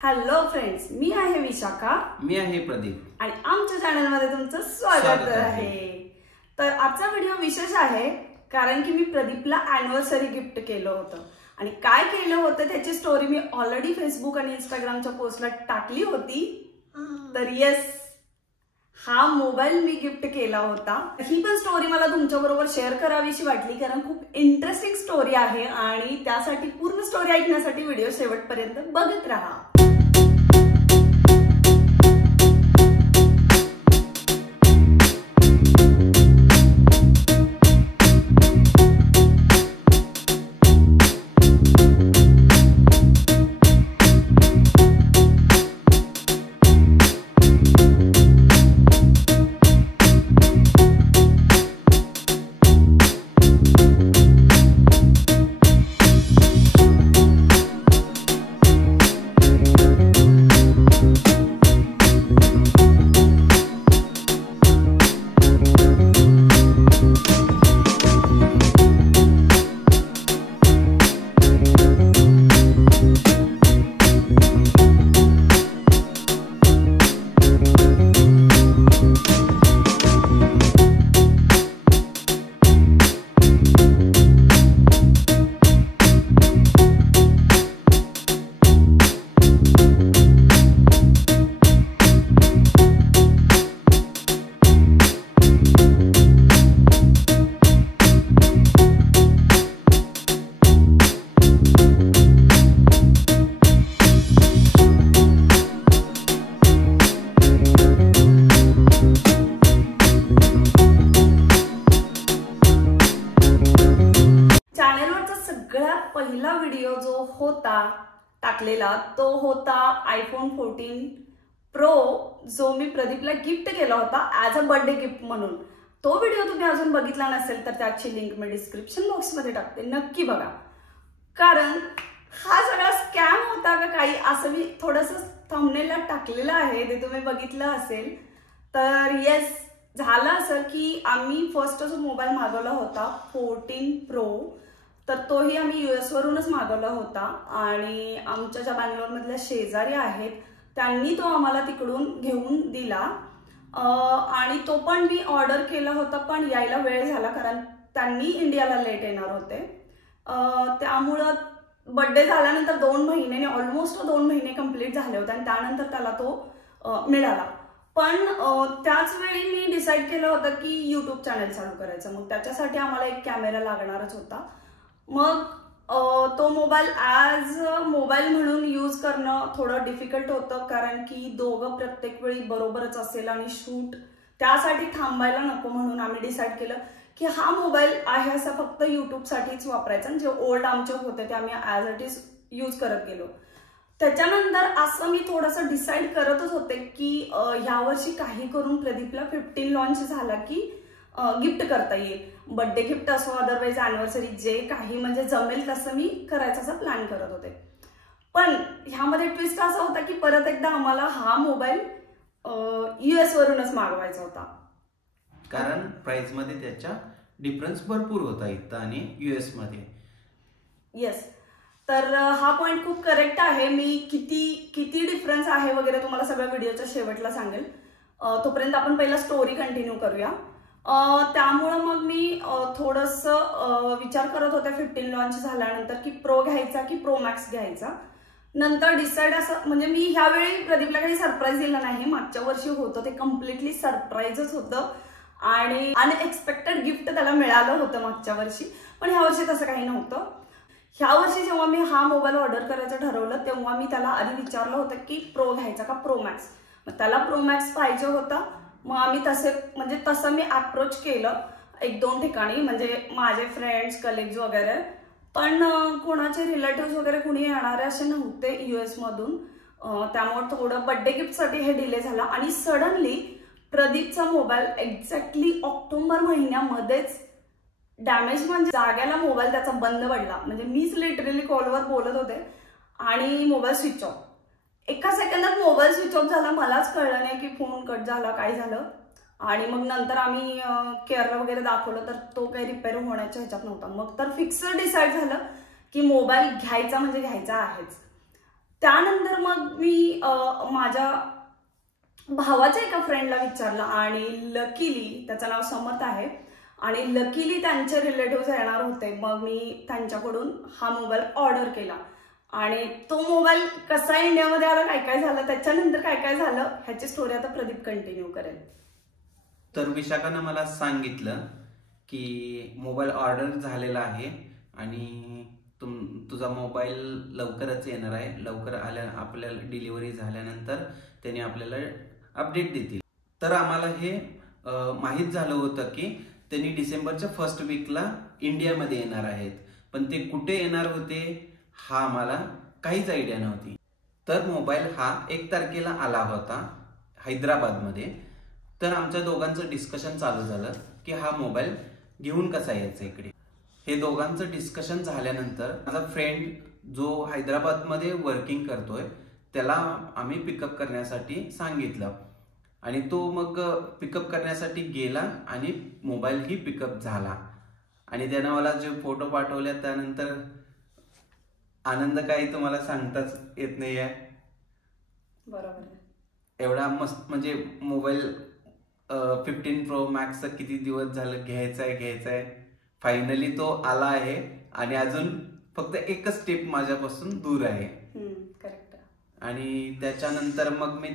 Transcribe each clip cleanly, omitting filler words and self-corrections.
Hello friends, मी आहे विशाखा. मी आहे प्रदीप आणि आमच्या चॅनलमध्ये तुमचं स्वागत आहे. तर आजचा व्हिडिओ विशेष आहे कारण की मी प्रदीपला अॅनिव्हर्सरी गिफ्ट केलं होतं. आणि काय केलं होतं त्याची स्टोरी मी ऑलरेडी फेसबुक आणि इंस्टाग्रामच्या पोस्टला टाकली होती. तर येस, हा मोबाईल मी गिफ्ट केला होता. ही पण स्टोरी मला तुमच्या बरोबर शेअर करावीशी वाटली कारण खूप इंटरेस्टिंग स्टोरी आहे आणि त्यासाठी पूर्ण स्टोरी ऐकण्यासाठी व्हिडिओ शेवटपर्यंत बघत राहा. पहिला व्हिडिओ जो होता टाकलेला तो होता आयफोन 14 प्रो जो मी प्रदीपला गिफ्ट केला होता ॲज अ बर्थडे गिफ्ट म्हणून. तो व्हिडिओ तुम्ही अजून बघितला नसेल तर त्याची लिंक मी डिस्क्रिप्शन बॉक्समध्ये टाकते, नक्की बघा. कारण हा सगळा स्कॅम होता का काही असं मी थोडंसं थंबनेलला टाकलेलं आहे, ते तुम्ही बघितलं असेल. तर येस, झालं असं की आम्ही फर्स्ट जो मोबाईल मागवला होता 14 प्रो, तर तोही आम्ही US वरूनच मागवला होता. आणि आमच्या ज्या बँगलोरमधल्या शेजारी आहेत त्यांनी तो आम्हाला तिकडून घेऊन दिला. आणि तो पण मी ऑर्डर केला होता पण यायला वेळ झाला कारण त्यांनी इंडियाला लेट येणार होते. त्यामुळं बर्थडे झाल्यानंतर 2 महिने, ऑलमोस्ट 2 महिने कंप्लीट झाले होते आणि त्यानंतर त्याला तो मिळाला. पण त्याच वेळी मी डिसाईड केलं होतं की यूट्यूब चॅनल चालू करायचं. मग त्याच्यासाठी आम्हाला एक कॅमेरा लागणारच होता. मग तो मोबाईल ॲज मोबाईल म्हणून यूज करणं थोडं डिफिकल्ट होतं कारण की दोघं प्रत्येक वेळी बरोबरच असेल आणि शूट त्यासाठी थांबायला नको. म्हणून आम्ही डिसाईड केलं की हा मोबाईल आहे असा फक्त यूट्यूबसाठीच वापरायचा आणि जे ओल्ड आमचे होते ते आम्ही ॲज इट इज यूज करत गेलो. त्याच्यानंतर असं मी थोडंसं डिसाईड करतच होते की यावर्षी काही करून प्रदीपला 15 लॉन्च झाला की गिफ्ट करता येईल. बर्थडे गिफ्ट असो अदरवाईज ॲनिव्हर्सरी, जे काही म्हणजे जमेल तसं मी करायचा असा प्लॅन करत होते. पण ह्यामध्ये ट्विस्ट असा होता की परत एकदा आम्हाला हा मोबाईल US वरूनच मागवायचा होता कारण प्राइस मध्ये त्याचा डिफरन्स भरपूर होता इथं आणि US मध्ये. येस, तर हा पॉइंट खूप करेक्ट आहे. मी किती डिफरन्स आहे वगैरे तुम्हाला सगळ्या व्हिडिओच्या शेवटला सांगेल. तोपर्यंत आपण पहिला स्टोरी कंटिन्यू करूया. त्यामुळं मग मी थोडंसं विचार करत होते 15 लॉन्च झाल्यानंतर की प्रो घ्यायचा की प्रो मॅक्स घ्यायचा. नंतर डिसाईड असं म्हणजे मी ह्यावेळी प्रदीपला काही सरप्राईज दिला नाही. मागच्या वर्षी होतं ते कम्प्लिटली सरप्राईजच होतं आणि अनएक्सपेक्टेड गिफ्ट त्याला मिळालं होतं मागच्या वर्षी. पण ह्या वर्षी तसं काही नव्हतं. ह्या वर्षी जेव्हा मी हा मोबाईल ऑर्डर करायचं ठरवलं तेव्हा मी त्याला आधी विचारलं होतं की प्रो घ्यायचा का प्रो मॅक्स. मग त्याला प्रो मॅक्स पाहिजे होता. मग आम्ही तसं मी अप्रोच केलं 1-2 ठिकाणी, म्हणजे माझे फ्रेंड्स कलिग्स वगैरे. पण कोणाचे रिलेटिव्ह वगैरे कुणी येणारे असे नव्हते US मधून. त्यामुळे थोडं बर्थडे गिफ्टसाठी हे डिले झाला. आणि सडनली प्रदीपचा मोबाईल एक्झॅक्टली ऑक्टोबर महिन्यामध्येच डॅमेज, म्हणजे जाग्याला मोबाईल त्याचा बंद पडला. म्हणजे मीच लिटरली कॉलवर बोलत होते आणि मोबाईल स्विच ऑफ. एका सेकंदात मोबाईल स्विच ऑफ झाला. मलाच कळलं नाही की फोन कट झाला, काय झालं. आणि मग नंतर आम्ही केअरला वगैरे दाखवलं तर तो काही रिपेअर होण्याच्या ह्याच्यात नव्हता. मग तर फिक्स डिसाईड झालं की मोबाईल घ्यायचा म्हणजे घ्यायचा आहेच. त्यानंतर मग मी माझ्या भावाच्या एका फ्रेंडला विचारलं आणि लकीली, त्याचं नाव समर्थ आहे, आणि लकीली त्यांचे रिलेटिव्ह येणार होते. मग मी त्यांच्याकडून हा मोबाईल ऑर्डर केला आणि तो मोबाईल कसा इंडियामध्ये आला, काय काय झालं, त्याच्यानंतर काय काय झालं ह्याची स्टोरी आता प्रदीप कंटिन्यू करेल. तर विशाखानं मला सांगितलं की मोबाईल ऑर्डर झालेला आहे आणि तुझा मोबाईल लवकरच येणार आहे, लवकर आपल्याला डिलिव्हरी झाल्यानंतर त्याने आपल्याला अपडेट देतील. तर आम्हाला हे माहीत झालं होतं की त्यांनी डिसेंबरच्या फर्स्ट वीकला इंडियामध्ये येणार आहेत, पण ते कुठे येणार होते हा आम्हाला काहीच आयडिया नव्हती. तर मोबाईल हा 1 तारखेला आला होता हैदराबादमध्ये. तर आमच्या दोघांचं डिस्कशन चालू झालं की हा मोबाईल घेऊन कसा यायचा इकडे. हे दोघांचं डिस्कशन झाल्यानंतर माझा फ्रेंड जो हैदराबादमध्ये वर्किंग करतोय त्याला आम्ही पिकअप करण्यासाठी सांगितलं आणि तो मग पिकअप करण्यासाठी गेला आणि मोबाईलही पिकअप झाला. आणि त्यानं मला जे फोटो पाठवले त्यानंतर आनंद काही तुम्हाला सांगताच येत नाही आहे. बरोबर. एवढा मस्त म्हणजे मोबाईल 15 Pro Max किती दिवस झालं घ्यायचा आहे. फायनली तो आला आहे आणि अजून फक्त एकच स्टेप माझ्यापासून दूर आहे. करेक्ट. आणि त्याच्यानंतर मग मी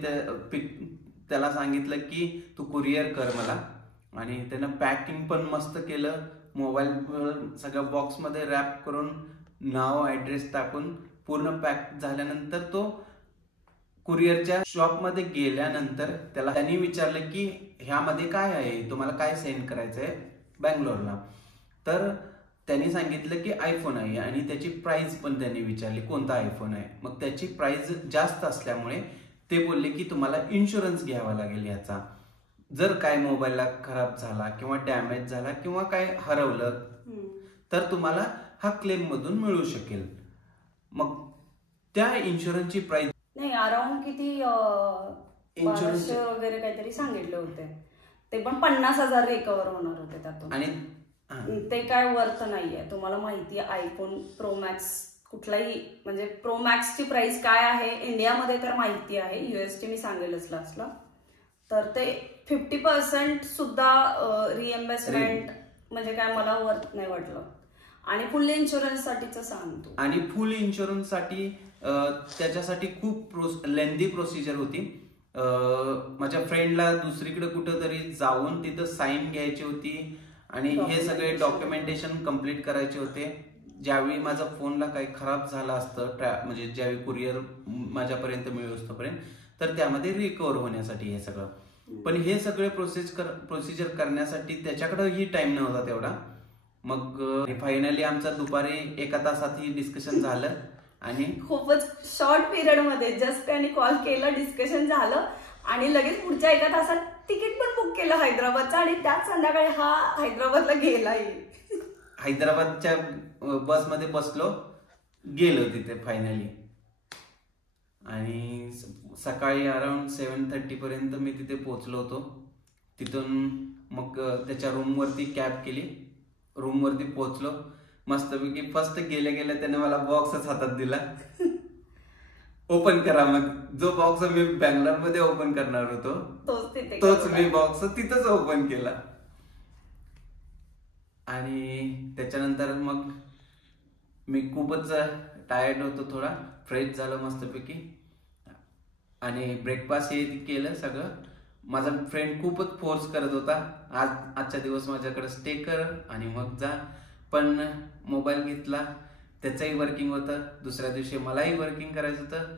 त्याला सांगितलं की तू कुरिअर कर मला, आणि त्यानं पॅकिंग पण मस्त केलं. मोबाईल सगळ्या बॉक्समध्ये रॅप करून नाव ॲड्रेस टाकून पूर्ण पॅक झाल्यानंतर तो कुरिअरच्या शॉपमध्ये गेल्यानंतर त्यांनी विचारलं की ह्यामध्ये काय आहे, तुम्हाला काय सेंड करायचं आहे बँगलोरला. तर त्यांनी सांगितलं की आयफोन आहे आणि त्याची प्राइस पण त्यांनी विचारली कोणता आयफोन आहे. मग त्याची प्राइस जास्त असल्यामुळे ते बोलले की तुम्हाला इन्शुरन्स घ्यावा लागेल याचा. जर काय मोबाईलला खराब झाला किंवा डॅमेज झाला किंवा काय हरवलं तर तुम्हाला हा क्लेम मधून मिळू शकेल. मग त्या इन्शुरन्सची प्राइस नाही, अराउंड किती इन्शुरन्स वगैरे काहीतरी सांगितले होते. ते पण 50,000 रिकवर होणार होते त्यातून. आणि ते काय वर्थ नाहीये. तुम्हाला माहिती आहे आयफोन प्रो मॅक्स कुठलाही म्हणजे प्रो मॅक्सची प्राइस काय आहे इंडियामध्ये तर माहिती आहे, युएसची मी सांगेलच लास्टला. तर ते 50% सुद्धा रिएम्बर्समेंट म्हणजे काय मला वर्थ नाही वाटलं. आणि फुल इन्शुरन्स साठीच सांगतो. आणि फुल इन्शुरन्स साठी त्याच्यासाठी खूप लेंदी प्रोसिजर होती. माझ्या फ्रेंडला दुसरीकडे कुठेतरी जाऊन तिथं साईन घ्यायची होती आणि हे सगळे डॉक्युमेंटेशन कम्प्लीट करायचे होते. ज्यावेळी माझा फोनला काही खराब झाला असतं म्हणजे ज्यावेळी कुरिअर माझ्यापर्यंत मिळू असतोपर्यंत तर त्यामध्ये रिकवर होण्यासाठी हे सगळं. पण हे सगळे प्रोसिजर करण्यासाठी त्याच्याकडेही टाइम नव्हता तेवढा. मग फायनली आमचं दुपारी 1 तासात ही डिस्कशन झालं आणि खूपच शॉर्ट पिरियड मध्ये जस्ट त्यांनी कॉल केला, डिस्कशन झालं आणि लगेच पुढच्या 1 तासात तिकीट पण बुक केलं हैदराबादचं आणि त्याच संध्याकाळी हा हैदराबादला गेलाही. हैदराबादच्या बसमध्ये बसलो, गेलो तिथे फायनली. आणि सकाळी अराउंड 7:30 पर्यंत मी तिथे पोहोचलो होतो. तिथून मग त्याच्या रूमवरती कॅब केली, रूमवरती पोहोचलो. मस्तपैकी फर्स्ट गेल्या त्याने मला बॉक्सच हातात दिला, ओपन करा. मग जो बॉक्स मी बँगलोरमध्ये ओपन करणार होतो तोच मी बॉक्स तिथंच ओपन केला. आणि त्याच्यानंतर मग मी खूपच टायर्ड होतो, थोडा फ्रेश झालो मस्तपैकी आणि ब्रेकफास्ट हे केलं सगळं. माझा फ्रेंड खूपच फोर्स करत होता, आजच्या दिवस माझ्याकडे स्टे कर आणि मग जा. पण मोबाईल घेतला, त्याचंही वर्किंग होतं, दुसऱ्या दिवशी मलाही वर्किंग करायचं होतं.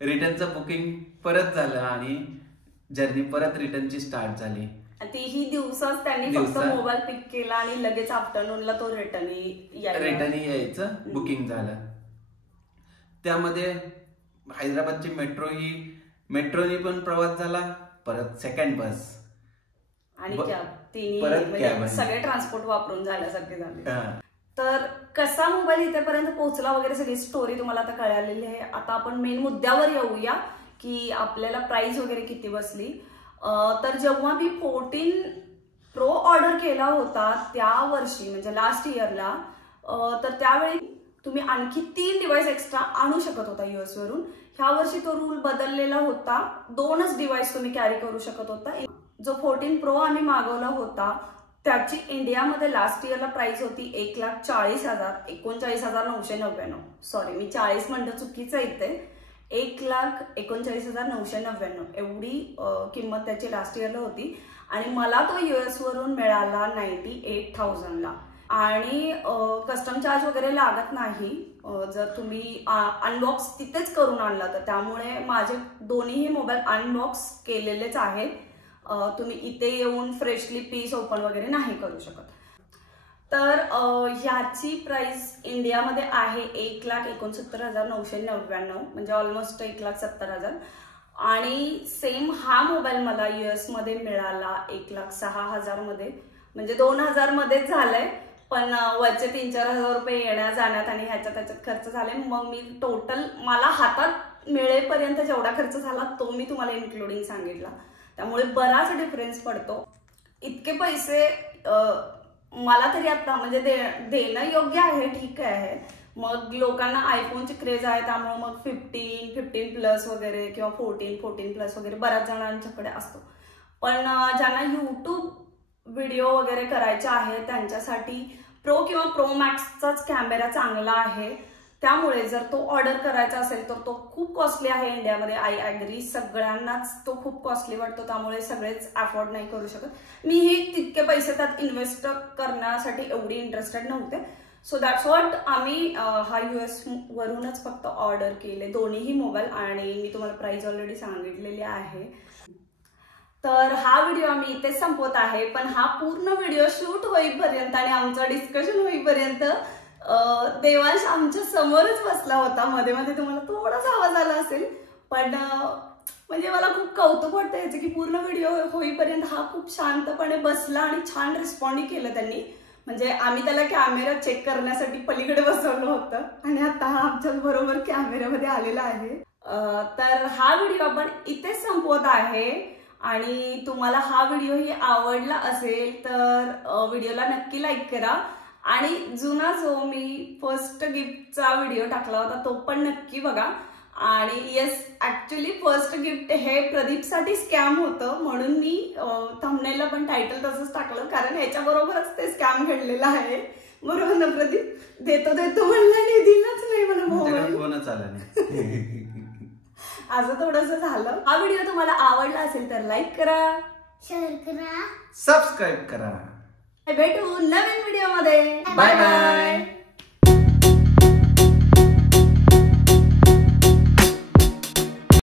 रिटर्नचं बुकिंग परत झालं आणि जर्नी परत रिटर्नची स्टार्ट झाली. तीही दिवसाच त्यांनी फक्त मोबाईल पिक केला आणि लगेच आफ्टरनूनला तो रिटर्न यायचं बुकिंग झालं. त्यामध्ये हैदराबादची मेट्रोनी पण प्रवास झाला, परत सेकंड बस आणि कॅब, सगळे ट्रान्सपोर्ट वापरून झाल्यासारखे झाले. तर कसा मोबाईल इथेपर्यंत पोहोचला वगैरे सगळी स्टोरी तुम्हाला आता कळालेली आहे. आता आपण मेन मुद्द्यावर येऊया की आपल्याला प्राइस वगैरे किती बसली. तर जेव्हा मी 14 Pro ऑर्डर केला होता त्या वर्षी म्हणजे लास्ट इयरला, तर त्यावेळी तुम्ही आणखी 3 डिव्हाइस एक्स्ट्रा आणू शकत होता US वरून. ह्या वर्षी तो रूल बदललेला होता, 2च डिव्हाइस तुम्ही कॅरी करू शकत होता. जो 14 प्रो आम्ही मागवला होता त्याची इंडियामध्ये लास्ट इयरला प्राइस होती 1,40,000, 39,999. सॉरी, मी 40 म्हणलं चुकीचं इथे, 1,39,999 एवढी किंमत त्याची लास्ट इयरला होती. आणि मला तो US वरून मिळाला 98,000ला. आणि कस्टम चार्ज वगैरे लागत नाही जर तुम्ही अनबॉक्स तिथेच करून आणला तर. त्यामुळे माझे दोन्हीही मोबाईल अनबॉक्स केलेलेच आहेत. तुम्ही इथे येऊन फ्रेशली पीस ओपन वगैरे नाही करू शकत. तर ह्याची प्राइस इंडियामध्ये आहे 1,69,999, म्हणजे ऑलमोस्ट 1,70,000. आणि सेम हा मोबाईल मला US मध्ये मिळाला 1,06,000 मध्ये, म्हणजे 2,000 मध्येच झालंय. पण वरचे 3-4 रुपये येण्या जाण्यात आणि ह्याच्यात त्याच्यात खर्च झाले. मग मी टोटल मला हातात मिळेपर्यंत जेवढा खर्च झाला तो मी तुम्हाला इन्क्लुडिंग सांगितला. त्यामुळे बराच डिफरन्स पडतो. इतके पैसे मला तरी आता म्हणजे देणं योग्य आहे, ठीक आहे. मग लोकांना आयफोनची क्रेज आहे त्यामुळे मग 15 प्लस वगैरे किंवा 14 प्लस वगैरे बऱ्याच जणांच्याकडे असतो. पण ज्यांना यूट्यूब व्हिडिओ वगैरे करायचे आहे त्यांच्यासाठी प्रो किंवा प्रो मॅक्सचाच कॅमेरा चांगला आहे. त्यामुळे जर तो ऑर्डर करायचा असेल तर तो खूप कॉस्टली आहे इंडियामध्ये. आय ॲग्री, सगळ्यांनाच तो खूप कॉस्टली वाटतो, त्यामुळे सगळेच अफोर्ड नाही करू शकत. मीही तितके पैसे त्यात इन्व्हेस्ट करण्यासाठी एवढी इंटरेस्टेड नव्हते. सो दॅट्स वॉट आम्ही हा US वरूनच फक्त ऑर्डर केले दोन्हीही मोबाईल. आणि मी तुम्हाला प्राइस ऑलरेडी सांगितलेली आहे. तर हा व्हिडिओ आम्ही इथेच संपवत आहे. पण हा पूर्ण व्हिडिओ शूट होईपर्यंत आणि आमचं डिस्कशन होईपर्यंत देवांश आमच्या समोरच बसला होता. मध्ये मध्ये तुम्हाला थोडासा आवाज आला असेल, पण म्हणजे मला खूप कौतुक वाटतं याचं की पूर्ण व्हिडिओ होईपर्यंत हा खूप शांतपणे बसला आणि छान रिस्पॉन्डही केलं त्यांनी. म्हणजे आम्ही त्याला कॅमेरा चेक करण्यासाठी पलीकडे बसवलं होतं आणि आता हा आमच्या बरोबर कॅमेऱ्यामध्ये आलेला आहे. तर हा व्हिडिओ आपण इथेच संपवत आहे. आणि तुम्हाला हा व्हिडिओ ही आवडला असेल तर व्हिडिओला नक्की लाईक करा. आणि जुना जो मी फर्स्ट गिफ्टचा व्हिडिओ टाकला होता तो पण नक्की बघा. आणि येस, ऍक्च्युली फर्स्ट गिफ्ट हे प्रदीपसाठी स्कॅम होतं, म्हणून मी थंबनेलला पण टायटल तसंच टाकलं, कारण ह्याच्याबरोबरच ते स्कॅम घडलेलं आहे. बरोबर ना प्रदीप? देतो म्हणलं आणि दिलाच नाही मला मोबाईल. असं थोडंसं झालं. हा व्हिडिओ तुम्हाला आवडला असेल तर लाईक करा, शेअर करा, सबस्क्राईब करा. भेटू नवीन व्हिडिओ मध्ये. Bye bye.